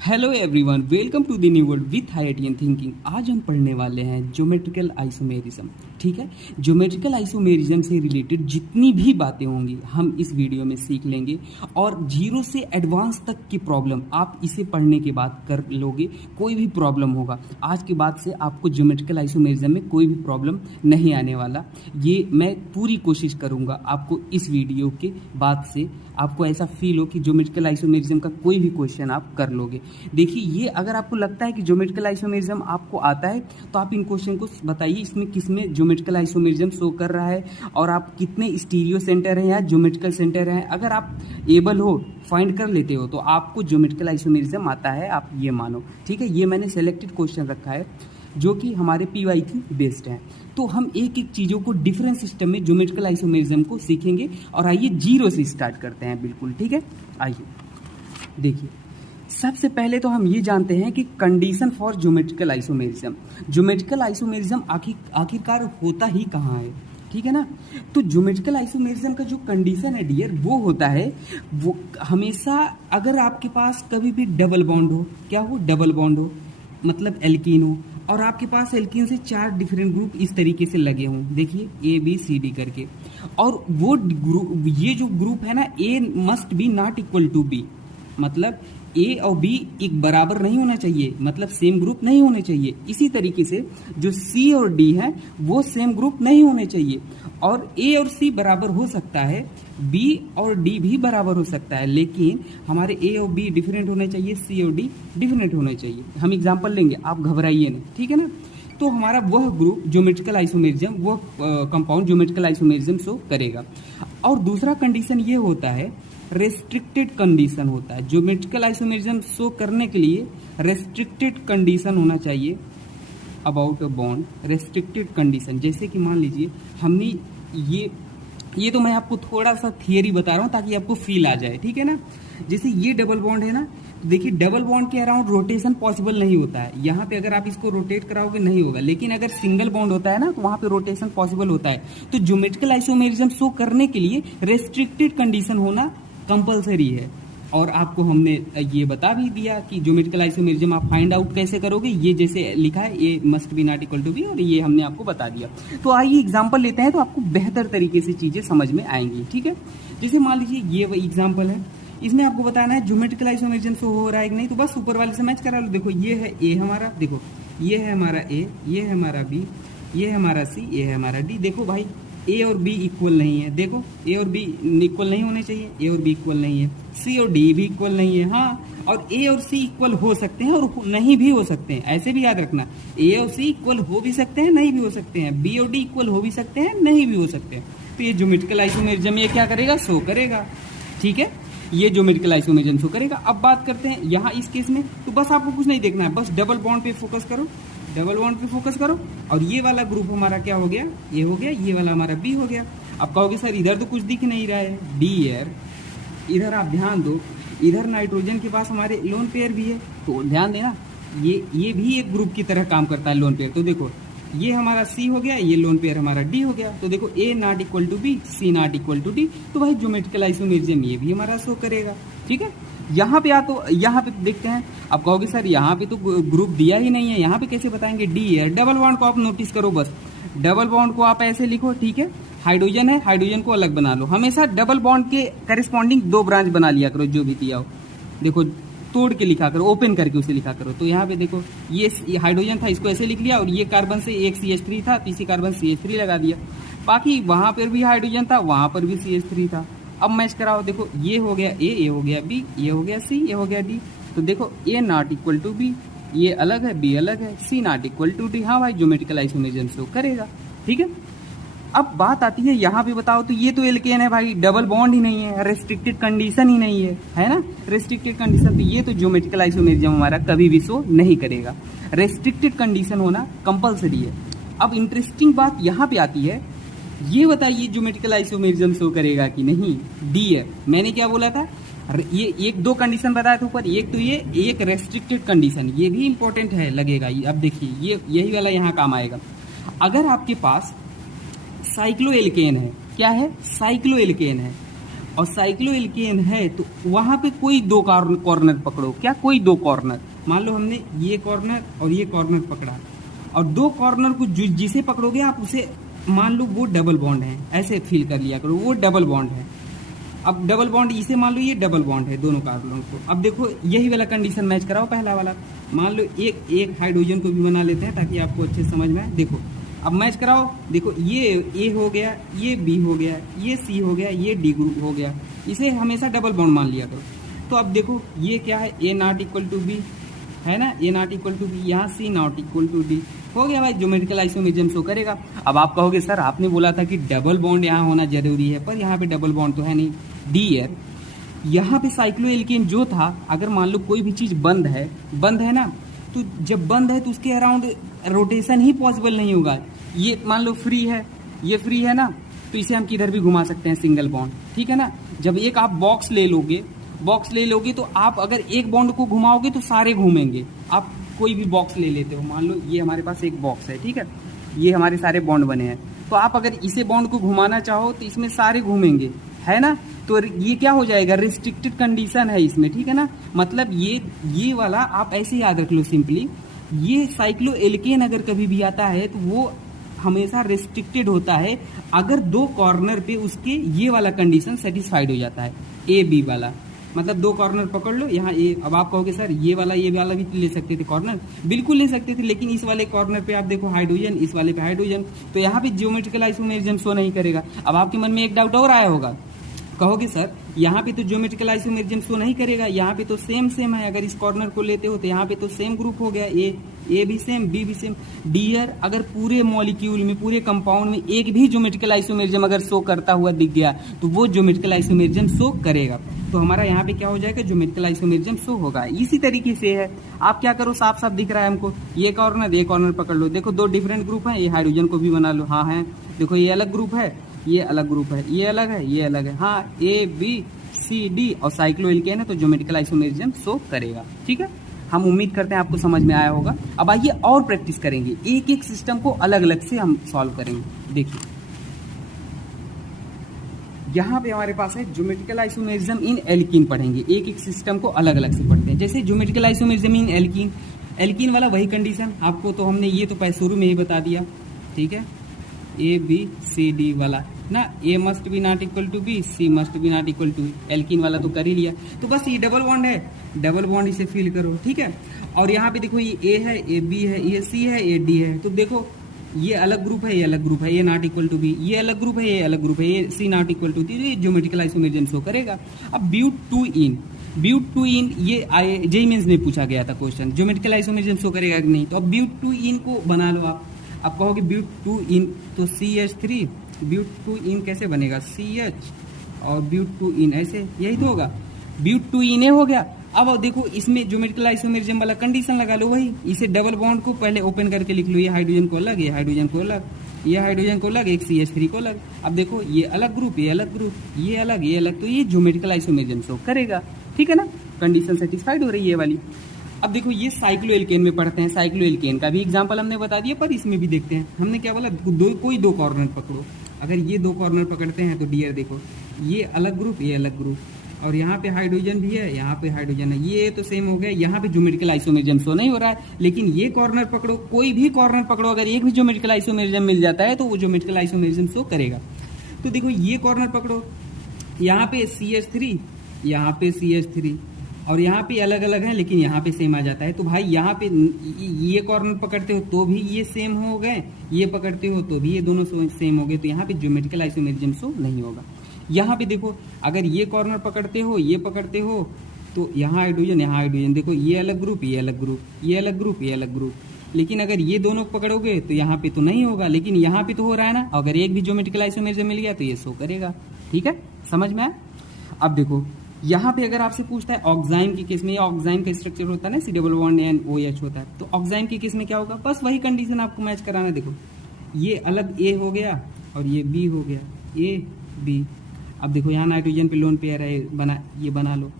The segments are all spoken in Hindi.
Hello everyone, welcome to the new world with हाईआईटीएन थिंकिंग। आज हम पढ़ने वाले हैं ज्योमेट्रिकल आइसोमेरिज्म। ठीक है, ज्योमेट्रिकल आइसोमेरिज्म से रिलेटेड जितनी भी बातें होंगी हम इस वीडियो में सीख लेंगे और जीरो से एडवांस तक की प्रॉब्लम आप इसे पढ़ने के बाद कर लोगे। कोई भी प्रॉब्लम होगा आज के बाद से आपको ज्योमेट्रिकल आइसोमेरिज्म में कोई भी प्रॉब्लम नहीं आने वाला। ये मैं पूरी कोशिश करूंगा आपको इस वीडियो के बाद से आपको ऐसा फील हो कि ज्योमेट्रिकल आइसोमेरिज्म का कोई भी क्वेश्चन आप कर लोगे। देखिए, ये अगर आपको लगता है कि ज्योमेट्रिकल आइसोमेरिज्म आपको आता है तो आप इन क्वेश्चन को बताइए, इसमें किसमें ज्योमेट्रिकल आइसोमेरिज्म शो कर रहा है और आप कितने स्टीरियो सेंटर हैं या ज्योमेट्रिकल सेंटर हैं। अगर आप एबल हो, फाइंड कर लेते हो तो आपको ज्योमेट्रिकल आइसोमेरिज्म आता है, आप ये मानो। ठीक है, ये मैंने सेलेक्टेड क्वेश्चन रखा है जो कि हमारे PYQ बेस्ड हैं। तो हम एक एक चीज़ों को डिफरेंट सिस्टम में ज्योमेट्रिकल आइसोमेरिज्म को सीखेंगे और आइए जीरो से स्टार्ट करते हैं। बिल्कुल ठीक है, आइए देखिए। सबसे पहले तो हम ये जानते हैं कि condition for geometrical isomerism. Geometrical isomerism आखिरकार होता ही कहाँ है, ठीक है ना। तो ज्योमेट्रिकल आइसोमेरिज्म का जो कंडीशन है डियर, वो होता है, वो हमेशा अगर आपके पास कभी भी डबल बॉन्ड हो, क्या हो, डबल बॉन्ड हो मतलब एल्कीन हो, और आपके पास एल्कीन से 4 डिफरेंट ग्रुप इस तरीके से लगे हों, देखिए ABCD करके, और वो ग्रुप, ये जो ग्रुप है ना, A must be not equal to B, मतलब A और B एक बराबर नहीं होना चाहिए, मतलब सेम ग्रुप नहीं होने चाहिए। इसी तरीके से जो C और D है वो सेम ग्रुप नहीं होने चाहिए, और A और C बराबर हो सकता है, B और D भी बराबर हो सकता है, लेकिन हमारे A और B डिफरेंट होने चाहिए, C और D डिफरेंट होने चाहिए। हम एग्जांपल लेंगे, आप घबराइए नहीं, ठीक है ना। तो हमारा वह ग्रुप ज्योमेट्रिकल आइसोमेरिज्म, वह कंपाउंड ज्योमेट्रिकल आइसोमेरिज्म शो करेगा। और दूसरा कंडीशन ये होता है, रेस्ट्रिक्टेड कंडीशन होता है। ज्योमेट्रिकल आइसोमेरिज्म शो करने के लिए रेस्ट्रिक्टेड कंडीशन होना चाहिए about a bond. Restricted condition जैसे कि मान लीजिए हमने ये तो मैं आपको थोड़ा सा थियरी बता रहा हूँ ताकि आपको फील आ जाए, ठीक है ना। जैसे ये डबल बॉन्ड है ना, तो देखिए डबल बॉन्ड के अराउंड रोटेशन पॉसिबल नहीं होता है। यहाँ पे अगर आप इसको रोटेट कराओगे नहीं होगा, लेकिन अगर सिंगल बॉन्ड होता है ना तो वहाँ पे रोटेशन पॉसिबल होता है। तो ज्योमेट्रिकल आइसोमेरिज्म शो करने के लिए रेस्ट्रिक्टेड कंडीशन होना कंपलसरी है। और आपको हमने ये बता भी दिया कि ज्योमेट्रिकल आइसोमेरिज्म आप फाइंड आउट कैसे करोगे, ये जैसे लिखा है A must be not equal to B, और ये हमने आपको बता दिया। तो आइए एग्जांपल लेते हैं तो आपको बेहतर तरीके से चीजें समझ में आएंगी, ठीक है। जैसे मान लीजिए ये एग्जांपल है, इसमें आपको बताना है ज्योमेट्रिकल आइसोमेरिज्म शो हो रहा है कि नहीं, तो बस ऊपर वाले से मैच करा लो। देखो ये है A हमारा, देखो ये है हमारा A, ये है हमारा B, ये है हमारा C, ये है हमारा D। देखो भाई A और B इक्वल नहीं है, देखो A और B इक्वल नहीं होने चाहिए, A और B इक्वल नहीं है, C और D भी इक्वल नहीं है। हाँ, और A और C इक्वल हो सकते हैं और नहीं भी हो सकते हैं, ऐसे भी याद रखना। A और C इक्वल हो भी सकते हैं, नहीं भी हो सकते हैं, B और D इक्वल हो भी सकते हैं, नहीं भी हो सकते हैं। तो ये ज्योमेट्रिकल आइसोमेरिज्म ये क्या करेगा, शो करेगा, ठीक है। ये ज्योमेट्रिकल आइसोमेरिज्म शो करेगा। अब बात करते हैं यहाँ इस केस में, तो बस आपको कुछ नहीं देखना है, बस डबल बॉन्ड पे फोकस करो, डबल बॉन्ड पे फोकस करो। और ये वाला ग्रुप हमारा क्या हो गया, ये हो गया, ये वाला हमारा B हो गया। अब कहोगे सर इधर तो कुछ दिख नहीं रहा है, डियर इधर आप ध्यान दो, इधर नाइट्रोजन के पास हमारे लोन पेयर भी है, तो ध्यान देना, ये भी एक ग्रुप की तरह काम करता है, लोन पेयर। तो देखो ये हमारा C हो गया, ये लोन पेयर हमारा D हो गया। तो देखो A not equal to B, C not equal to D, तो भाई ज्योमेट्रिकल आइसोमेरिज्म ये भी हमारा शो करेगा, ठीक है। यहाँ पे तो यहाँ पे देखते हैं, आप कहोगे सर यहाँ पे तो ग्रुप दिया ही नहीं है, यहाँ पे कैसे बताएंगे, D है। डबल बॉन्ड को आप नोटिस करो, बस डबल बॉन्ड को आप ऐसे लिखो, ठीक है। हाइड्रोजन है, हाइड्रोजन को अलग बना लो, हमेशा डबल बॉन्ड के करिस्पॉन्डिंग 2 ब्रांच बना लिया करो, जो भी दिया हो। देखो तोड़ के लिखा करो, ओपन करके उसे लिखा करो। तो यहाँ पे देखो ये हाइड्रोजन था, इसको ऐसे लिख लिया, और ये कार्बन से एक CH3 था, तीसरी कार्बन CH3 लगा दिया। बाकी वहां पर भी हाइड्रोजन था, वहां पर भी CH3 था। अब मैच कराओ, देखो ये हो गया A, ये हो गया B, ये हो गया C, ये हो गया D। तो देखो A not equal to B, ये अलग है, B अलग है, C not equal to D। हाँ भाई ज्योमेट्रिकल आइसोमेरिज्म शो करेगा, ठीक है। अब बात आती है यहाँ पे, बताओ तो ये तो एल्केन है भाई, डबल बॉन्ड ही नहीं है, रेस्ट्रिक्टेड कंडीशन ही नहीं है ना, रेस्ट्रिक्टेड कंडीशन, तो ये तो ज्योमेट्रिकल आइसोमेरिज्म हमारा कभी भी शो नहीं करेगा। रेस्ट्रिक्टेड कंडीशन होना कंपलसरी है। अब इंटरेस्टिंग बात यहाँ पे आती है, ये बताइए ज्योमेट्रिकल आइसोमेरिज्म शो करेगा कि नहीं, D है। मैंने क्या बोला था, ये 1-2 कंडीशन बताया था ऊपर, एक तो ये एक रेस्ट्रिक्टेड कंडीशन, ये भी इंपॉर्टेंट है, लगेगा। अब देखिए ये यही वाला यहाँ काम आएगा। अगर आपके पास साइक्लोएल्केन है, क्या है, साइक्लोएल्केन है, और साइक्लो एल्केन है तो वहां पे कोई दो कॉर्नर पकड़ो। क्या? कोई दो कॉर्नर। मान लो हमने ये कॉर्नर और ये कॉर्नर पकड़ा, और दो कॉर्नर को जिसे पकड़ोगे आप उसे मान लो वो डबल बॉन्ड है, ऐसे फील कर लिया करो, वो डबल बॉन्ड है। अब डबल बॉन्ड इसे मान लो ये डबल बॉन्ड है दोनों कार्बन को। अब देखो यही वाला कंडीशन मैच कराओ पहला वाला। मान लो एक हाइड्रोजन को भी बना लेते हैं ताकि आपको अच्छे समझ में आए। देखो अब मैच कराओ। देखो ये ए हो गया, ये बी हो गया, ये सी हो गया, ये डी ग्रुप हो गया। इसे हमेशा डबल बॉन्ड मान लिया करो। तो अब देखो ये क्या है, ए नॉट इक्वल टू बी है ना, ए नॉट इक्वल टू बी, यहाँ सी नॉट इक्वल टू डी हो गया भाई, ज्योमेट्रिकल आइसोमेरिज्म शो करेगा। अब आप कहोगे सर आपने बोला था कि डबल बॉन्ड यहाँ होना जरूरी है, पर यहाँ पे डबल बॉन्ड तो है नहीं। डियर यहाँ पे साइक्लो एल्केन जो था, अगर मान लो कोई भी चीज बंद है ना, तो जब बंद है तो उसके अराउंड रोटेशन ही पॉसिबल नहीं होगा। ये मान लो फ्री है, ये फ्री है ना, तो इसे हम किधर भी घुमा सकते हैं सिंगल बॉन्ड, ठीक है ना। जब एक आप बॉक्स ले लोगे तो आप अगर एक बॉन्ड को घुमाओगे तो सारे घूमेंगे। आप कोई भी बॉक्स ले लेते हो, मान लो ये हमारे पास एक बॉक्स है, ठीक है, ये हमारे सारे बॉन्ड बने हैं, तो आप अगर इसे बॉन्ड को घुमाना चाहो तो इसमें सारे घूमेंगे, है ना। तो ये क्या हो जाएगा, रिस्ट्रिक्टेड कंडीशन है इसमें, ठीक है ना। मतलब ये वाला आप ऐसे याद रख लो सिंपली, ये साइक्लो एल्केन अगर कभी भी आता है तो वो हमेशा रिस्ट्रिक्टेड होता है अगर दो कॉर्नर पे उसके ये वाला कंडीशन सेटिस्फाइड हो जाता है, ए बी वाला। मतलब दो कॉर्नर पकड़ लो यहाँ ए। अब आप कहोगे सर ये वाला भी ले सकते थे कॉर्नर, बिल्कुल ले सकते थे, लेकिन इस वाले कॉर्नर पे आप देखो हाइड्रोजन, इस वाले पे हाइड्रोजन, तो यहाँ पे ज्योमेट्रिकल आइसोमेरिज्म शो नहीं करेगा। अब आपके मन में एक डाउट और आया होगा, कहोगे सर यहाँ पे तो ज्योमेट्रिकल आइसोमेरिज्म शो नहीं करेगा, यहाँ पे तो सेम है, अगर इस कॉर्नर को लेते हो तो यहाँ पे तो सेम ग्रुप हो गया, ए भी सेम, बी भी सेम। डियर अगर पूरे मॉलिक्यूल में, पूरे कंपाउंड में एक भी ज्योमेट्रिकल आइसोमेरिज्म अगर शो करता हुआ दिख गया तो वो ज्योमेट्रिकल आइसोमेरिज्म शो करेगा। तो हमारा यहाँ पे क्या हो जाएगा, ज्योमेट्रिकल आइसोमेरिज्म शो होगा। इसी तरीके से है, आप क्या करो, साफ साफ दिख रहा है हमको, ये कॉर्नर पकड़ लो, देखो दो डिफरेंट ग्रुप है, ये हाइड्रोजन को भी बना लो, हाँ है, देखो ये अलग ग्रुप है, ये अलग ग्रुप है, ये अलग है, ये अलग है, हाँ ए बी सी डी और साइक्लो एल्केन है, तो ज्योमेट्रिकल आइसोमेरिज्म शो करेगा। ठीक है, हम उम्मीद करते हैं आपको समझ में आया होगा। अब आइए और प्रैक्टिस करेंगे, एक एक सिस्टम को अलग अलग से हम सॉल्व करेंगे। देखिए यहाँ पे हमारे पास है ज्योमेट्रिकल आइसोमेरिज्म इन एल्कीन पढ़ेंगे, एक एक सिस्टम को अलग अलग से पढ़ते हैं। जैसे geometrical isomerism in alkene, alkene वाला वही कंडीशन आपको तो हमने ये तो पहले शुरू में ही बता दिया, ठीक है, ए बी सी डी वाला ना, A must be not equal to B, C must be not equal to, alkene वाला तो कर ही लिया। तो बस ये डबल बॉन्ड है, डबल बॉन्ड इसे फील करो, ठीक है। और यहाँ पे देखो ये ए है, ए बी है, ये सी है, ये डी है, तो देखो ये अलग ग्रुप है, ये अलग ग्रुप है, ये नॉट इक्वल टू बी, ये अलग ग्रुप है, ये अलग ग्रुप है, ये सी नॉट इक्वल टू, ये ज्योमेट्रिकल आइसोमेरिज्म शो करेगा। अब ब्यूट टू इन ये जेईई मेंस में पूछा गया था क्वेश्चन, ज्योमेट्रिकल आइसोमेरिज्म शो करेगा कि नहीं। तो अब ब्यूट टू इन को बना लो आप। अब कहोगे ब्यूट टू इन तो CH3, ब्यूट टू इन कैसे बनेगा, CH और ब्यूट टू इन, ऐसे यही तो होगा, ब्यूट टू इन हो गया। अब देखो इसमें ज्योमेट्रिकल आइसोमेरिज्म वाला कंडीशन लगा लो, वही इसे डबल बॉन्ड को पहले ओपन करके लिख लो, ये हाइड्रोजन को अलग, ये हाइड्रोजन को अलग, ये हाइड्रोजन को अलग, एक CH3 को अलग। अब देखो ये अलग ग्रुप, ये अलग ग्रुप, ये अलग, ये अलग, तो ये ज्योमेट्रिकल आइसोमेरिज्म शो करेगा, ठीक है ना, कंडीशन सेटिस्फाइड हो रही है ये वाली। अब देखो ये साइक्लो एल्केन में पढ़ते हैं, साइक्लो एल्केन का भी एग्जांपल हमने बता दिया, पर इसमें भी देखते हैं। हमने क्या बोला, कोई दो कॉर्नर पकड़ो, अगर ये दो कॉर्नर पकड़ते हैं तो डियर देखो ये अलग ग्रुप, ये अलग ग्रुप, और यहाँ पे हाइड्रोजन भी है, यहाँ पे हाइड्रोजन है, ये तो सेम हो गया। यहाँ पे ज्योमेट्रिकल आइसोमेरिज्म शो नहीं हो रहा है, लेकिन ये कॉर्नर पकड़ो, कोई भी कॉर्नर पकड़ो, अगर एक भी ज्योमेट्रिकल आइसोमेरिज्म मिल जाता है तो वो ज्योमेट्रिकल आइसोमेरिज्म शो करेगा। तो देखो ये कॉर्नर पकड़ो, यहाँ पे CH3, यहाँ पे CH3, और यहाँ पे अलग अलग है लेकिन यहाँ पे सेम आ जाता है। तो भाई यहाँ पे ये कॉर्नर पकड़ते हो तो भी ये सेम हो गए, ये पकड़ते हो तो भी ये दोनों सेम हो गए, तो यहाँ पे ज्योमेट्रिकल आइसोमेरिज्म शो नहीं होगा। यहाँ पे देखो अगर ये कॉर्नर पकड़ते हो, ये पकड़ते हो, तो यहाँ हाइड्रोजन, देखो ये अलग ग्रुप, ये अलग ग्रुप, ये अलग ग्रुप, ये अलग ग्रुप, लेकिन अगर ये दोनों पकड़ोगे तो यहाँ पे तो नहीं होगा, लेकिन यहाँ पे तो हो रहा है ना। अगर एक भी ज्योमेट्रिकल आइसोमेरिज्म मिल गया तो ये शो करेगा, ठीक है, समझ में आया। अब देखो यहाँ पे अगर आपसे पूछता है ऑक्साइन की केस में, ऑक्साइन का स्ट्रक्चर होता है ना, C+N होता है, तो ऑक्साइन की केस में क्या होगा, बस वही कंडीशन आपको मैच कराना। देखो ये अलग A हो गया और ये B हो गया, A B। अब देखो यहाँ नाइट्रोजन पे लोन पेयर है, ये बना लो,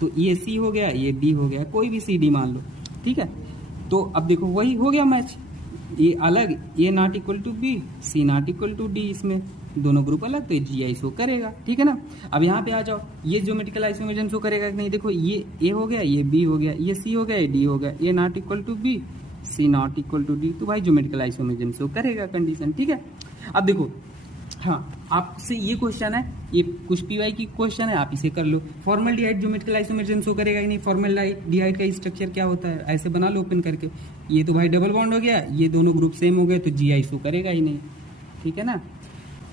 तो ये C हो गया, ये D हो गया, कोई भी CD मान लो, ठीक है। तो अब देखो वही हो गया मैच, ये अलग, A not equal to B, C not equal to D, इसमें दोनों ग्रुप अलग, तो GI शो करेगा, ठीक है ना। अब यहाँ पे आ जाओ, ये ज्योमेट्रिकल आइसोमेरिज्म शो करेगा कि नहीं, देखो ये A हो गया, ये B हो गया, ये C हो गया, ये D हो गया, A not equal to B, C not equal to D, तो भाई ज्योमेट्रिकल आइसोमेरिज्म शो करेगा कंडीशन, ठीक है। अब देखो, हाँ आपसे ये क्वेश्चन है, ये कुछ PY की क्वेश्चन है, आप इसे कर लो। फॉर्मल्डिहाइड ज्योमेट्रिकल आइसोमेरिज्म शो करेगा कि नहीं, फॉर्मल्डिहाइड का स्ट्रक्चर क्या होता है, ऐसे बना लो ओपन करके। ये तो भाई डबल बॉन्ड हो गया, ये दोनों ग्रुप सेम हो गए, तो GI शो करेगा ही नहीं, ठीक है ना।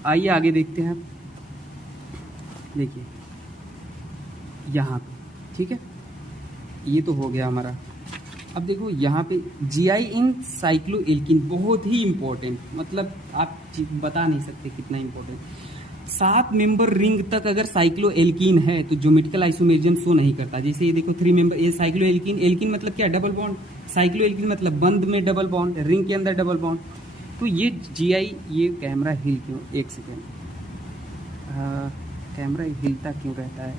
आइए आगे देखते हैं, देखिए यहाँ पे, ठीक है, ये तो हो गया हमारा। अब देखो यहाँ पे GI इन साइक्लोएल्कीन बहुत ही इंपॉर्टेंट, मतलब आप बता नहीं सकते कितना इंपॉर्टेंट। 7 मेंबर रिंग तक अगर साइक्लोएल्कीन है तो ज्योमेट्रिकल आइसोमेरिज्म शो नहीं करता। जैसे ये देखो 3 मेंबर, ये साइक्लोएल्कीन, एल्कीन मतलब क्या, डबल बॉन्ड, साइक्लोएल्कीन मतलब बंद में डबल बॉन्ड, रिंग के अंदर डबल बॉन्ड। तो ये GI, ये कैमरा हिल क्यों, एक सेकेंड, कैमरा हिलता क्यों रहता है,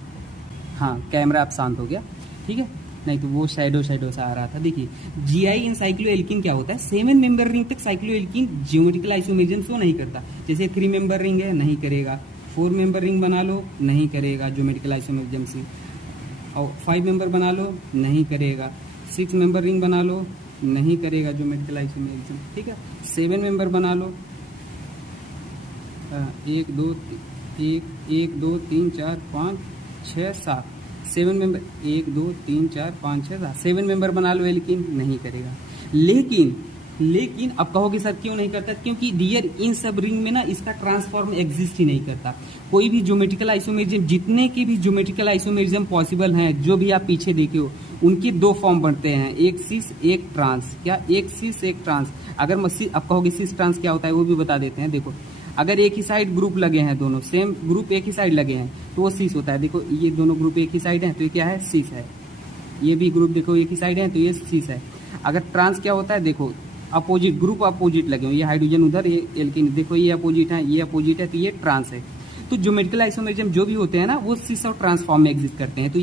हाँ कैमरा आप शांत हो गया, ठीक है, नहीं तो वो शैडो सा आ रहा था। देखिए GI इन साइक्लोएल्कीन क्या होता है, 7 मेंबर रिंग तक साइक्लोएल्कीन ज्योमेट्रिकल आइसोमेरिज्म शो नहीं करता। जैसे 3 मेंबर रिंग है, नहीं करेगा, 4 मेंबर रिंग बना लो, नहीं करेगा ज्योमेट्रिकल आइसोमेरिज्म से, और 5 मेंबर बना लो, नहीं करेगा, 6 मेंबर रिंग बना लो, नहीं करेगा ज्योमेट्रिकल आइसोमेरिज्म, ठीक है। 7 मेंबर बना लो, 1 2 3 4 5 6 7, 7 मेंबर, 1 2 3 4 5 6 7, 7 मेंबर बना लो, लेकिन नहीं करेगा। लेकिन अब कहोगे सर क्यों नहीं करता, क्योंकि डियर इन सब रिंग में ना इसका ट्रांसफॉर्म एग्जिस्ट ही नहीं करता। कोई भी ज्योमेट्रिकल आइसोमेरिज्म, जितने के भी ज्योमेट्रिकल आइसोमेरिज्म पॉसिबल हैं, जो भी आप पीछे देखे हो, उनकी 2 फॉर्म बनते हैं, एक सिस एक ट्रांस। क्या, एक सिस एक ट्रांस। अगर अब कहोगे सिस ट्रांस क्या होता है, वो भी बता देते हैं। देखो अगर एक ही साइड ग्रुप लगे हैं, दोनों सेम ग्रुप एक ही साइड लगे हैं, तो वो सिस होता है। देखो ये दोनों ग्रुप एक ही साइड हैं, तो ये क्या है, सिस है। ये भी ग्रुप देखो एक ही साइड है, तो ये सिस है। अगर ट्रांस क्या होता है, देखो अपोजिट ग्रुप अपोजिट लगे हुए, ये हाइड्रोजन उधर, ये एल्कीन, देखो ये अपोजिट है, ये अपोजिट है, तो ये ट्रांस है। तो ज्योमेट्रिकल आइसोमेरिज्म जो भी होते हैं ना, वो सिस और ट्रांसफॉर्म में एग्जिस्ट करते हैं। तो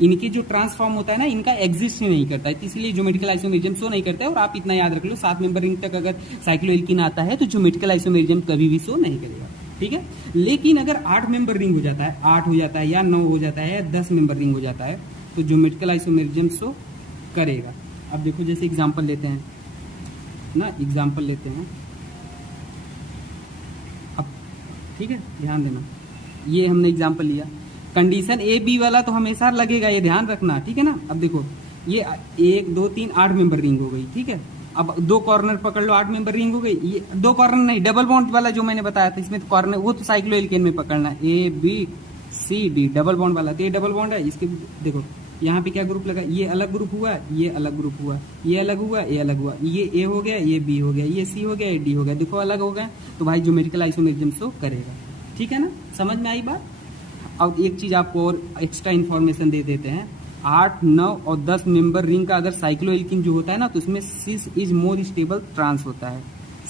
इनके जो ट्रांसफॉर्म होता है ना, इनका एग्जिस्ट ही नहीं करता है, तो इसलिए ज्योमेट्रिकल आइसोमेरिज्म शो नहीं करता है। और आप इतना याद रख लो, 7 मेंबर रिंग तक अगर साइक्लोएल्कीन आता है तो ज्योमेट्रिकल आइसोमेरिज्म कभी भी शो नहीं करेगा, ठीक है। लेकिन अगर 8 मेंबर रिंग हो जाता है, 8 हो जाता है या 9 हो जाता है या 10 मेंबर रिंग हो जाता है, तो ज्योमेट्रिकल आइसोमेरिज्म शो करेगा। अब देखो जैसे एग्जाम्पल लेते हैं ना, एग्जाम्पल लेते हैं अब, ठीक है, ध्यान देना, ये हमने एग्जाम्पल लिया, कंडीशन AB वाला तो हमेशा लगेगा, ये ध्यान रखना, ठीक है ना। अब देखो ये 1 2 3 8 मेंबर रिंग हो गई, ठीक है। अब 2 कॉर्नर पकड़ लो, 8 मेंबर रिंग हो गई। ये 2 कॉर्नर नहीं, डबल बॉन्ड वाला जो मैंने बताया था, इसमें तो कॉर्नर, वो तो साइक्लोएल्केन में पकड़ना है, ABCD डबल बॉन्ड वाला, तो ये डबल बॉन्ड है। इसके देखो यहाँ पे क्या ग्रुप लगा, ये अलग ग्रुप हुआ, ये अलग ग्रुप हुआ, ये अलग हुआ, ये अलग हुआ, ये A हो गया, ये B हो गया, ये C हो गया, ये D हो गया, देखो अलग हो गया, तो भाई ज्योमेट्रिकल आइसोमेरिज्म शो करेगा, ठीक है ना। समझ में आई बात। अब एक चीज आपको और एक्स्ट्रा इन्फॉर्मेशन दे देते हैं, 8 9 और 10 मेंबर रिंग का अगर साइक्लोएल्कीन जो होता है ना, तो उसमें सिस इज मोर स्टेबल ट्रांस होता है,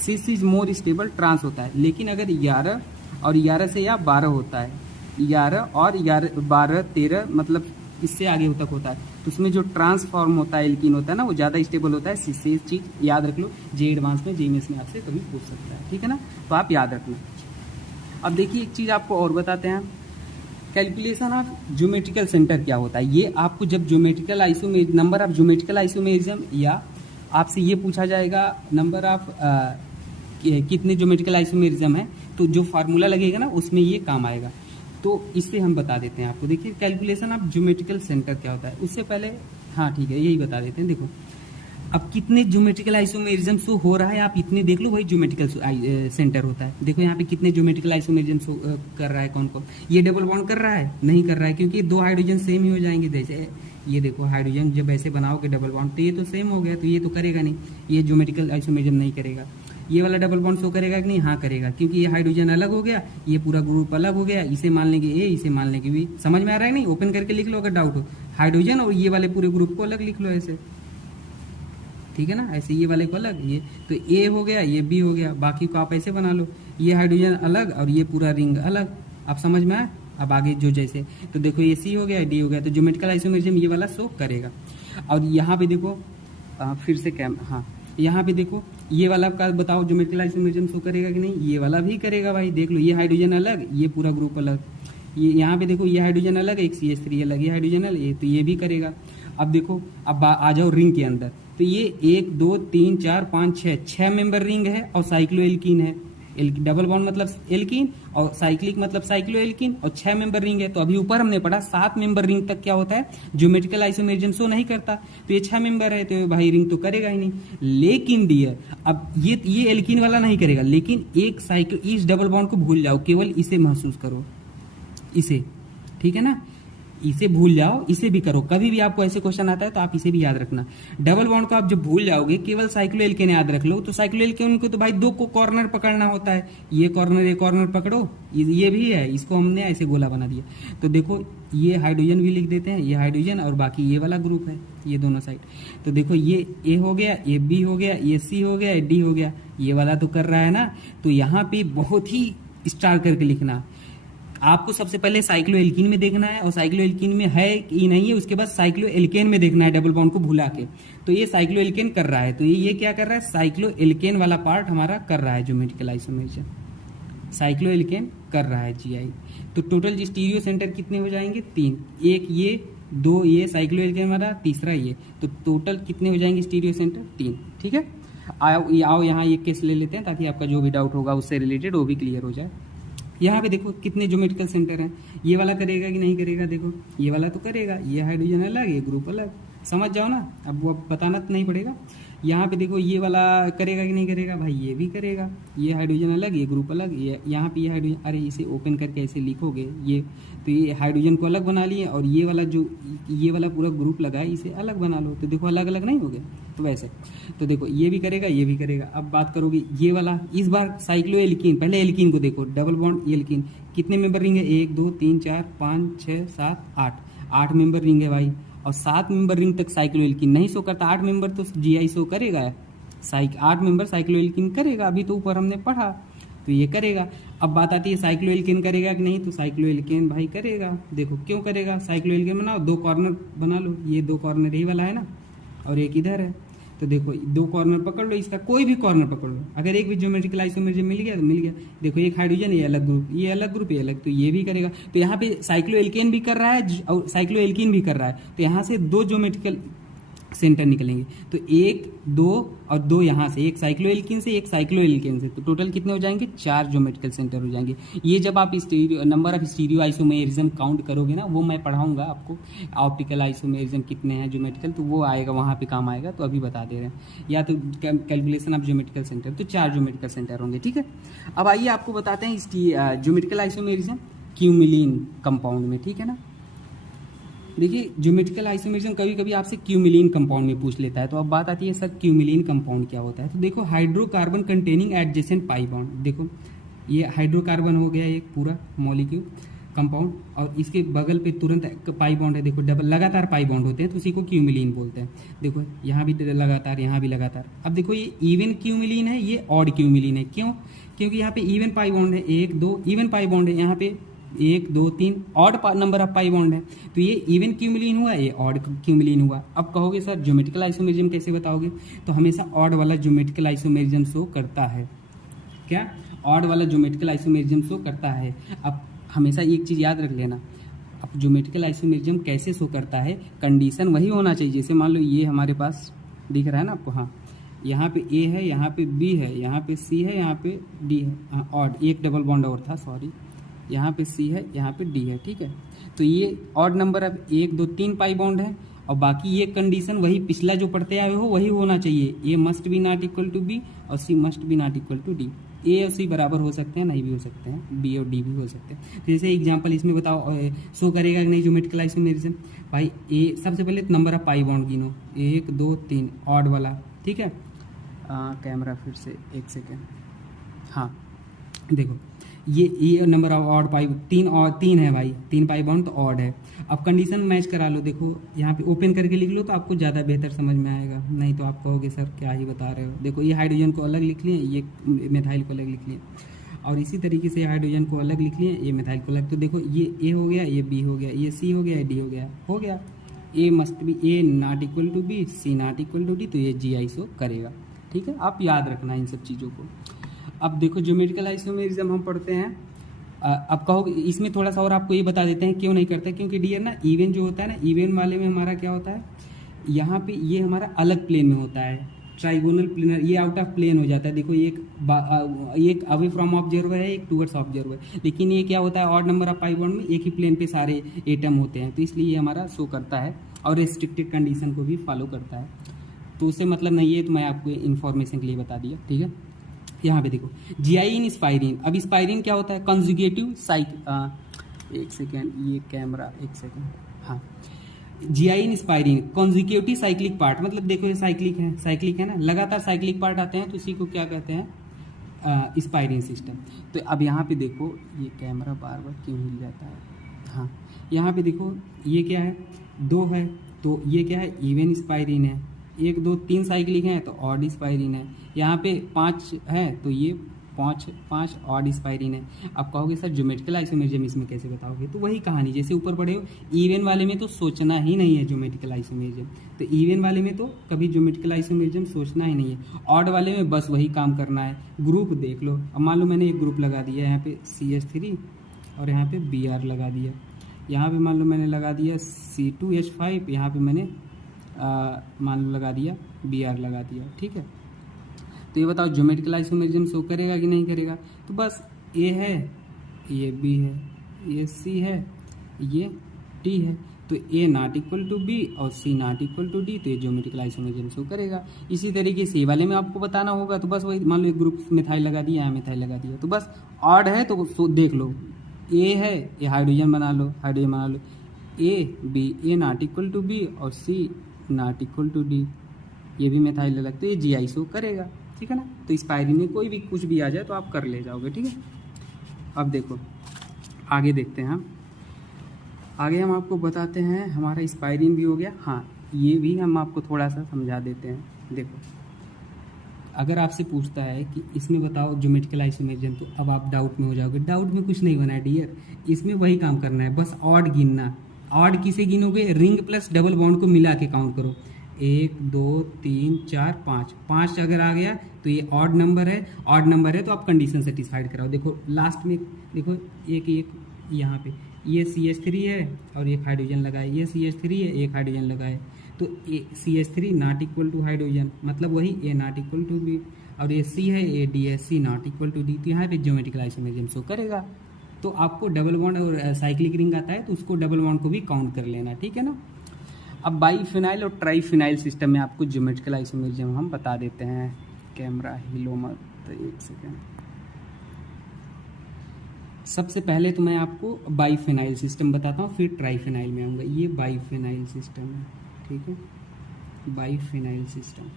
सिस इज मोर स्टेबल ट्रांस होता है। लेकिन अगर 11 और 11 से या 12 होता है, 11 और 11 12 13 मतलब इससे आगे तक होता है, तो उसमें जो ट्रांसफॉर्म होता है एल्कीन होता है ना, वो ज़्यादा स्टेबल होता है। इससे चीज़ याद रख लो, जे एडवांस में जेईएमएस में आपसे कभी पूछ सकता है, ठीक है ना, तो आप याद रखना। अब देखिए एक चीज़ आपको और बताते हैं, कैलकुलेशन ऑफ ज्योमेट्रिकल सेंटर क्या होता है। ये आपको जब geometrical isomerism, number of geometrical isomerism, या आपसे ये पूछा जाएगा नंबर ऑफ कितने ज्योमेट्रिकल आइसोमेरिज्म है, तो जो फार्मूला लगेगा ना उसमें ये काम आएगा। तो इससे हम बता देते हैं आपको। देखिए कैलकुलेशन ऑफ ज्योमेट्रिकल सेंटर क्या होता है, उससे पहले हाँ ठीक है यही बता देते हैं। देखो अब कितने ज्योमेट्रिकल आइसोमेरिज्म शो हो रहा है, आप इतने देख लो, वही ज्योमेट्रिकल सेंटर होता है। देखो यहाँ पे कितने ज्योमेट्रिकल आइसोमेरिज्म शो कर रहा है, कौन कौन। ये डबल बॉन्ड कर रहा है, नहीं कर रहा है, क्योंकि 2 हाइड्रोजन सेम ही हो जाएंगे। जैसे ये देखो हाइड्रोजन जब ऐसे बनाओगे डबल बॉन्ड, तो ये तो सेम हो गया, तो ये तो करेगा नहीं, ये ज्योमेट्रिकल आइसोमेरिज्म नहीं करेगा। ये वाला डबल बॉन्ड शो करेगा कि नहीं, हाँ करेगा, क्योंकि ये हाइड्रोजन अलग हो गया, ये पूरा ग्रुप अलग हो गया। इसे मान लेंगे A, इसे मान लेंगे B। समझ में आ रहा है नहीं, ओपन करके लिख लो अगर डाउट हो। हाइड्रोजन और ये वाले पूरे ग्रुप को अलग लिख लो ऐसे, ठीक है ना, ऐसे ये वाले को अलग, ये तो A हो गया, ये B हो गया, बाकी को आप ऐसे बना लो, ये हाइड्रोजन अलग और ये पूरा रिंग अलग। आप समझ में आए। अब आगे जो जैसे, तो देखो ये C हो गया, D हो गया, तो ज्योमेट्रिकल आइसोमेरिज्म ये वाला शो करेगा। और यहाँ पे देखो फिर से हाँ यहाँ पे देखो ये वाला का बताओ ज्योमेट्रिकल आइसोमेरिज्म शो करेगा कि नहीं, ये वाला भी करेगा भाई। देख लो ये हाइड्रोजन अलग, ये पूरा ग्रुप अलग, ये यहाँ पे देखो ये हाइड्रोजन अलग, एक CH3 अलग, ये हाइड्रोजन अलग, ये तो ये भी करेगा। अब देखो अब आ जाओ रिंग के अंदर, तो ये 1 2 3 4 5 6 मेंबर रिंग है और साइक्लोएल्कीन है। डबल बॉन्ड मतलब एल्कीन और साइक्लिक मतलब साइक्लोएल्कीन और 6 मेंबर रिंग है। तो अभी ऊपर हमने पढ़ा 7 मेंबर रिंग तक क्या होता है, ज्योमेट्रिकल आइसोमेरिज्म शो नहीं करता। तो ये 6 मेंबर है तो भाई रिंग तो करेगा ही नहीं। लेकिन डियर अब ये एल्कीन वाला नहीं करेगा, लेकिन एक साइक्लो इस डबल बॉन्ड को भूल जाओ, केवल इसे महसूस करो, इसे, ठीक है ना, इसे भूल जाओ, इसे भी करो। कभी भी आपको ऐसे क्वेश्चन आता है तो आप इसे भी याद रखना। डबल बॉन्ड को आप जब भूल जाओगे, केवल साइक्लोएल्केन याद रख लो। तो साइक्लोएल्केन को तो भाई 2 को कॉर्नर पकड़ना होता है, ये कॉर्नर पकड़ो, ये भी है, इसको हमने ऐसे गोला बना दिया। तो देखो ये हाइड्रोजन भी लिख देते हैं, ये हाइड्रोजन और बाकी ये वाला ग्रुप है, ये दोनों साइड। तो देखो ये ए हो गया, ये बी हो गया, ये सी हो गया, ये डी हो गया, ये वाला तो कर रहा है ना। तो यहाँ पे बहुत ही स्टार करके लिखना। आपको सबसे पहले साइक्लोएल्कीन में देखना है, और साइक्लोएल्कीन में है कि नहीं है, उसके बाद साइक्लोएल्केन में देखना है, डबल बॉन्ड को भुला के। तो ये साइक्लोएल्केन कर रहा है, तो ये क्या कर रहा है, साइक्लोएल्केन वाला पार्ट हमारा कर रहा है ज्योमेट्रिकल आइसोमेरिज्म, साइक्लोएल्केन कर रहा है GI। तो टोटल स्टीरियो सेंटर कितने हो जाएंगे, 3, एक ये, 2 ये साइक्लोएल्केन वाला, तीसरा ये। तो टोटल कितने हो जाएंगे स्टीरियो सेंटर, 3। ठीक है, आओ यहाँ एक केस ले लेते हैं ताकि आपका जो भी डाउट होगा उससे रिलेटेड वो भी क्लियर हो जाए। यहाँ पे देखो कितने ज्योमेट्रिकल सेंटर हैं, ये वाला करेगा कि नहीं करेगा, देखो ये वाला तो करेगा, ये हाइड्रोजन अलग, ये ग्रुप अलग, समझ जाओ ना, अब वो बताना तो नहीं पड़ेगा। यहाँ पे देखो ये वाला करेगा कि नहीं करेगा, भाई ये भी करेगा, ये हाइड्रोजन अलग, ये ग्रुप अलग, ये यहाँ पे ये हाइड्रोजन, अरे इसे ओपन करके ऐसे लिखोगे ये, तो ये हाइड्रोजन को अलग बना लिए, और ये वाला जो ये वाला पूरा ग्रुप लगा है इसे अलग बना लो, तो देखो अलग अलग नहीं हो गया। तो वैसे तो देखो ये भी करेगा, ये भी करेगा। अब बात करोगे ये वाला, इस बार साइक्लोएल्कीन, पहले एल्कीन को देखो, डबल बॉन्ड एल्कीन, कितने मेंबर रिंग है, 1 2 3 4 5 6 7 8 मेंबर रिंग है भाई, और 7 मेंबर रिंग तक साइक्लोएल्कीन नहीं शो करता, 8 मेंबर तो GI शो करेगा, 8 मेंबर साइक्लोएल्कीन करेगा, अभी तो ऊपर हमने पढ़ा, तो ये करेगा। अब बात आती है साइक्लोएल्केन करेगा कि नहीं, तो साइक्लोएल्केन भाई करेगा। देखो क्यों करेगा, साइक्लोएल्केन बनाओ, 2 कॉर्नर बना लो, ये 2 कॉर्नर यही वाला है ना, और एक इधर है। तो देखो 2 कॉर्नर पकड़ लो, इसका कोई भी कॉर्नर पकड़ लो, अगर एक भी ज्योमेट्रिकल आइसोमेरिज्म मिल गया तो मिल गया। देखो एक हाइड्रोजन, ये अलग ग्रुप, ये अलग ग्रुप, ये अलग, तो ये भी करेगा। तो यहाँ पे साइक्लोएल्केन भी कर रहा है और साइक्लोएल्कीन भी कर रहा है, तो यहाँ से 2 ज्योमेट्रिकल सेंटर निकलेंगे। तो 1 2 और 2 यहाँ से, एक साइक्लोएल्कीन से, एक साइक्लोएल्केन से, तो टोटल कितने हो जाएंगे, 4 ज्योमेट्रिकल सेंटर हो जाएंगे। ये जब आप number of stereo isomerism count करोगे ना, वो मैं पढ़ाऊंगा आपको, ऑप्टिकल आइसोमेरिज्म कितने हैं ज्योमेट्रिकल, तो वो आएगा, वहाँ पे काम आएगा, तो अभी बता दे रहे हैं। या तो कैलकुलेशन ऑफ ज्योमेट्रिकल सेंटर, तो 4 ज्योमेट्रिकल सेंटर होंगे। ठीक है, अब आइए आपको बताते हैं ज्योमेट्रिकल आइसोमेरिज्म क्यूमिलीन कंपाउंड में। ठीक है ना, देखिए ज्योमेट्रिकल आइसोमेरिज्म कभी कभी आपसे क्यूमिलीन कंपाउंड में पूछ लेता है। तो अब बात आती है सर क्यूमिलीन कंपाउंड क्या होता है। तो देखो hydrocarbon containing adjacent pi bond, देखो ये हाइड्रोकार्बन हो गया एक पूरा मॉलिक्यूल कंपाउंड, और इसके बगल पे तुरंत पाई बॉन्ड है, देखो डबल लगातार पाई बॉन्ड होते हैं, तो उसी को क्यूमिलीन बोलते हैं। देखो यहाँ भी लगातार, यहाँ भी लगातार। अब देखो ये इवन क्यूमिलीन है, ये ऑड क्यूमिलीन है, क्यों, क्योंकि यहाँ पे इवन पाई बॉन्ड है, 1 2 इवन पाई बॉन्ड है, यहाँ पे 1 2 3 odd number of pi bond है, तो ये इवन क्यूमिलीन हुआ, ये ऑड क्यूमिलीन हुआ। अब कहोगे सर ज्योमेट्रिकल आइसोमेरिज्म कैसे बताओगे, तो हमेशा ऑड वाला ज्योमेट्रिकल आइसोमेरिज्म शो करता है, क्या, ऑड वाला ज्योमेट्रिकल आइसोमेरिज्म शो करता है। अब हमेशा एक चीज़ याद रख लेना, अब ज्योमेट्रिकल आइसोमेरिज्म कैसे शो करता है, कंडीशन वही होना चाहिए। जैसे मान लो ये हमारे पास दिख रहा है ना आपको, हाँ यहाँ पे A है, यहाँ पे B है, यहाँ पे C है, यहाँ पे D है, हाँ ऑड, एक डबल बॉन्ड और था, सॉरी, यहाँ पे C है, यहाँ पे D है। ठीक है, तो ये ऑड नंबर अब 1 2 3 पाई बॉन्ड है, और बाकी ये कंडीशन वही पिछला जो पढ़ते आए हो वही होना चाहिए, A must be not equal to B और C must be not equal to D। A और C बराबर हो सकते हैं, नहीं भी हो सकते हैं, B और D भी हो सकते हैं। जैसे एग्जांपल इसमें बताओ शो करेगा कि नहीं ज्योमेट्रिकल आइसोमेरिज्म, भाई A सबसे पहले नंबर ऑफ पाई बॉन्ड गिनो, 1 2 3 ऑड वाला। ठीक है, कैमरा फिर से 1 सेकेंड, हाँ देखो ये नंबर ऑफ ऑड पाई 3 है भाई, 3 पाई बॉन्ड तो ऑड है। अब कंडीशन मैच करा लो, देखो यहाँ पे ओपन करके लिख लो तो आपको ज़्यादा बेहतर समझ में आएगा, नहीं तो आप कहोगे सर क्या ही बता रहे हो। देखो ये हाइड्रोजन को अलग लिख लिए, ये मिथाइल को अलग लिख लिए, और इसी तरीके से हाइड्रोजन को अलग लिख लिए, ये मिथाइल को अलग। तो देखो ये A हो गया, ये B हो गया, ये C हो गया, ये D हो गया। A must be A not equal to B, C not equal to D, तो ये GI शो करेगा। ठीक है, आप याद रखना इन सब चीज़ों को। अब देखो ज्योमेट्रिकल आइसोमेरिज्म हम पढ़ते हैं। अब कहोगे इसमें थोड़ा सा और आपको ये बता देते हैं क्यों नहीं करते, क्योंकि डियर ना इवन जो होता है ना, इवन वाले में हमारा क्या होता है, यहाँ पे ये हमारा अलग प्लेन में होता है, ट्राइगोनल प्लेनर, ये आउट ऑफ प्लेन हो जाता है। देखो एक अवे फ्रॉम ऑब्जर्वर है, एक टूवर्ड्स ऑब्जर्वर, लेकिन ये क्या होता है, odd number of pi bond में एक ही प्लेन पे सारे एटम होते हैं, तो इसलिए ये हमारा शो करता है और रेस्ट्रिक्टेड कंडीशन को भी फॉलो करता है। तो उससे मतलब नहीं है, तो मैं आपको इन्फॉर्मेशन के लिए बता दिया, ठीक है। यहाँ पे देखो जियाइन स्पाइरिन। अब स्पाइरिन क्या होता है, कंजुगेटिव एक सेकेंड, ये कैमरा एक सेकेंड, हाँ, जियाइन स्पाइरिन कॉन्जिक्यूटिव साइक्लिक पार्ट, मतलब देखो ये साइक्लिक है ना, लगातार साइक्लिक पार्ट आते हैं, तो इसी को क्या कहते हैं, स्पाइरिन सिस्टम। तो अब यहाँ पे देखो, ये कैमरा बार बार क्यों हिल जाता है, हाँ, यहाँ पे देखो ये क्या है, 2 है, तो ये क्या है, इवन स्पाइरिन है। 1 2 3 साइक्लिक है तो ऑड स्पाइरिन है। यहाँ पे 5 है तो ये 5 ऑड स्पाइरिन है। अब कहोगे सर ज्योमेट्रिकल आइसोमेरिज्म इसमें कैसे बताओगे, तो वही कहानी जैसे ऊपर पढ़े हो, इवन वाले में तो सोचना ही नहीं है ज्योमेट्रिकल आइसोमेरिज्म, तो इवन वाले में तो कभी ज्योमेट्रिकल आइसोमेरिज्म सोचना ही नहीं है। ऑड वाले में बस वही काम करना है। ग्रुप देख लो, अब मान लो मैंने एक ग्रुप लगा दिया यहाँ पे CH3 और यहाँ पे Br लगा दिया, यहाँ पे मान लो मैंने लगा दिया C2H5, यहाँ पे मैंने मान लो लगा दिया Br लगा दिया, ठीक है। तो ये बताओ ज्योमेट्रिकल आइसोमेरिज्म शो करेगा कि नहीं करेगा, तो बस A है, ये B है, ये C है, ये D है, तो A not equal to B और C not equal to D, तो ये ज्योमेट्रिकल आइसोमेरिज्म शो करेगा। इसी तरीके से वाले में आपको बताना होगा, तो बस वही मान लो एक ग्रुप मिथाइल लगा दिया, यहाँ मिथाइल लगा दिया, तो बस ऑड है तो देख लो, A है, ये हाइड्रोजन बना लो, A not equal to B और C not equal to D, ये भी मिथाइल अलग, तो ये GI शो करेगा, ठीक है ना। तो स्पाइरिन में कोई भी कुछ भी आ जाए तो आप कर ले जाओगे, ठीक है। अब देखो आगे देखते हैं हम, आगे हम आपको बताते हैं, हमारा स्पाइरिन भी हो गया, हाँ, ये भी हम आपको थोड़ा सा समझा देते हैं। देखो अगर आपसे पूछता है कि इसमें बताओ ज्योमेट्रिकल आइसोमेरिज्म, तो अब आप डाउट में हो जाओगे। डाउट में कुछ नहीं बना है डियर, इसमें वही काम करना है, बस ऑड गिनना। ऑड किसे गिनोगे, रिंग प्लस डबल बॉन्ड को मिला के काउंट करो, 1 2 3 4 5 अगर आ गया तो ये ऑड नंबर है तो आप कंडीशन सेटिस्फाइड कराओ। देखो लास्ट में देखो एक यहाँ पे ये CH3 है और एक हाइड्रोजन लगाए, ये CH3 है, एक हाइड्रोजन लगाए, तो CH3 not equal to hydrogen, मतलब वही A not equal to B, और ये C है, A D है, C not equal to D, तो यहाँ पे ज्योमेट्रिकल आइसोमेरिज्म शो करेगा। तो आपको डबल बॉन्ड और साइक्लिक रिंग आता है तो उसको डबल बॉन्ड को भी काउंट कर लेना, ठीक है ना। अब बाईफिनाइल और ट्राईफिनाइल सिस्टम में आपको ज्योमेट्रिकल आइसोमेरिज्म हम बता देते हैं। कैमरा हिलो मत, तो एक सेकेंड। सबसे पहले तो मैं आपको बाईफिनाइल सिस्टम बताता हूँ, फिर ट्राईफिनाइल में आऊँगा। ये बाईफिनाइल सिस्टम है, ठीक है, बाईफिनाइल सिस्टम।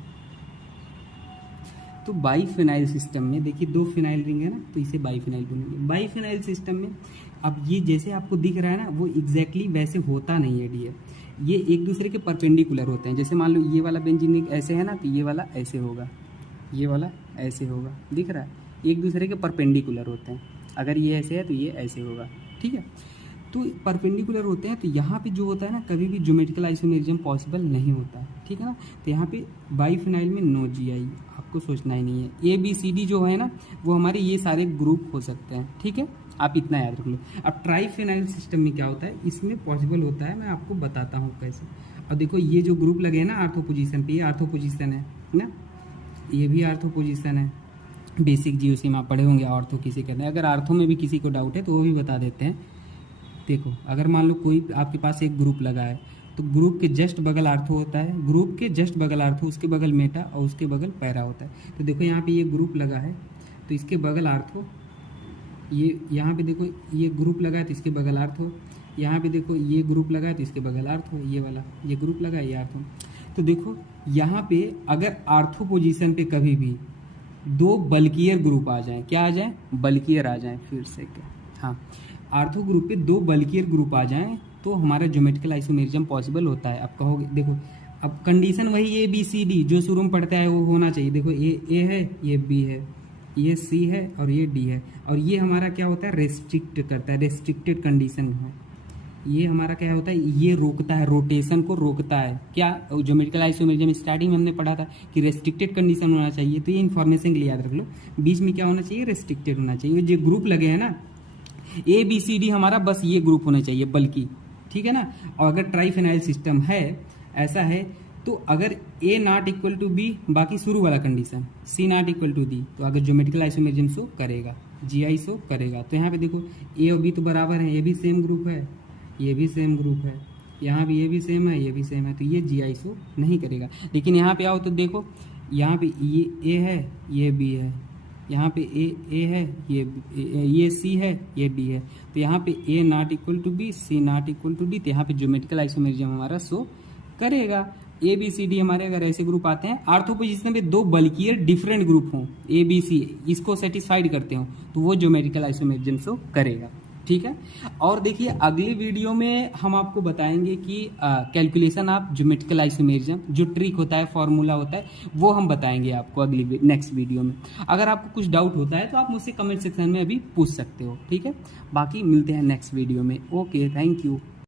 तो बाईफिनाइल सिस्टम में देखिए 2 फिनाइल रिंग है ना, तो इसे बाईफिनाइल बोलेंगे। बाईफिनाइल सिस्टम में अब ये जैसे आपको दिख रहा है ना, वो एग्जैक्टली वैसे होता नहीं है डियर, ये एक दूसरे के परपेंडिकुलर होते हैं। जैसे मान लो ये वाला बेंजीन ऐसे है ना, तो ये वाला ऐसे होगा, ये वाला ऐसे होगा, दिख रहा है, एक दूसरे के परपेंडिकुलर होते हैं। अगर ये ऐसे है तो ये ऐसे होगा, ठीक है, तो परपेंडिकुलर होते हैं। तो यहाँ पे जो होता है ना, कभी भी ज्योमेट्रिकल आइसोमेरिज्म पॉसिबल नहीं होता है, ठीक है ना। तो यहाँ पे बाईफिनाइल में नो GI, आपको सोचना ही नहीं है। ABCD जो है ना, वो हमारे ये सारे ग्रुप हो सकते हैं, ठीक है, आप इतना याद रख लो। अब ट्राईफिनाइल सिस्टम में क्या होता है, इसमें पॉसिबल होता है, मैं आपको बताता हूँ कैसे। अब देखो ये जो ग्रुप लगे हैं ना आर्थो पोजीशन पे, ये आर्थो पोजीशन है ना, ये भी आर्थो पोजीशन है। बेसिक GOC में आप पढ़े होंगे आर्थो किसे कहते हैं। अगर आर्थो में भी किसी को डाउट है तो वो भी बता देते हैं। देखो अगर मान लो कोई आपके पास एक ग्रुप लगा है, तो ग्रुप के जस्ट बगल आर्थो होता है, ग्रुप के जस्ट बगल आर्थो, उसके बगल मेटा और उसके बगल पैरा होता है। तो देखो यहाँ पे ये ग्रुप लगा है तो इसके बगल आर्थो, ये यहाँ पे देखो ये ग्रुप लगा है तो इसके बगल आर्थो, यहाँ पे देखो ये ग्रुप लगा है तो इसके बगल आर्थो, ये वाला ये ग्रुप लगा है, ये आर्थो। तो देखो यहाँ पे अगर आर्थो पोजीशन पे कभी भी 2 बल्कियर ग्रुप आ जाएं, क्या आ जाएं, बल्कियर आ जाएं, फिर से क्या, हाँ, आर्थो ग्रुप पे 2 बल्कियर ग्रुप आ जाएं तो हमारा ज्योमेट्रिकल आइसोमेरिज्म पॉसिबल होता है। अब कहोगे देखो, अब कंडीशन वही ABCD जो शुरू में पढ़ता है वो होना चाहिए। देखो A है, ये B है, ये C है और ये D है, और ये हमारा क्या होता है, रेस्ट्रिक्ट करता है, रेस्ट्रिक्टेड कंडीशन है। ये हमारा क्या होता है, ये रोकता है, रोटेशन को रोकता है। क्या ज्योमेट्रिकल आइसोमेरिज्म स्टार्टिंग में हमने पढ़ा था कि रेस्ट्रिक्टेड कंडीशन होना चाहिए, तो ये इन्फॉर्मेशन के लिए याद रख लो, बीच में क्या होना चाहिए, रेस्ट्रिक्टेड होना चाहिए। जो ग्रुप लगे हैं ना ए बी सी डी, हमारा बस ये ग्रुप होना चाहिए बल्कि, ठीक है ना। और अगर ट्राइफेनाइल सिस्टम है, ऐसा है, तो अगर A not equal to B, बाकी शुरू वाला condition C not equal to D, तो अगर ज्योमेट्रिकल आइसोमेरिज्म शो करेगा, जीआई शो करेगा। तो यहाँ पे देखो ए और बी तो बराबर है, ये भी सेम ग्रुप है, ये भी सेम ग्रुप है, यहाँ भी ये भी सेम है, ये भी सेम है, तो ये जीआई शो नहीं करेगा। लेकिन यहाँ पे आओ तो देखो, यहाँ पे ये ए है, ये बी है, यहाँ पे ए है, ये सी है, ये डी है, तो यहाँ पे A not equal to B, C not equal to D, तो यहाँ पे ज्योमेट्रिकल आइसोमेरिज्म हमारा शो करेगा। ए बी सी डी हमारे अगर ऐसे ग्रुप आते हैं, आर्थो पोजीशन में दो बल्कि डिफरेंट ग्रुप हों, ए बी सी, इसको सेटिस्फाइड करते हो, तो वो ज्योमेट्रिकल आइसोमेरिज्म शो करेगा, ठीक है। और देखिए अगली वीडियो में हम आपको बताएंगे कि कैलकुलेशन ऑफ ज्योमेट्रिकल आइसोमेरिज्म, जो ट्रिक होता है, फॉर्मूला होता है, वो हम बताएंगे आपको अगली नेक्स्ट वीडियो में। अगर आपको कुछ डाउट होता है तो आप मुझसे कमेंट सेक्शन में अभी पूछ सकते हो, ठीक है। बाकी मिलते हैं नेक्स्ट वीडियो में। Okay, thank you.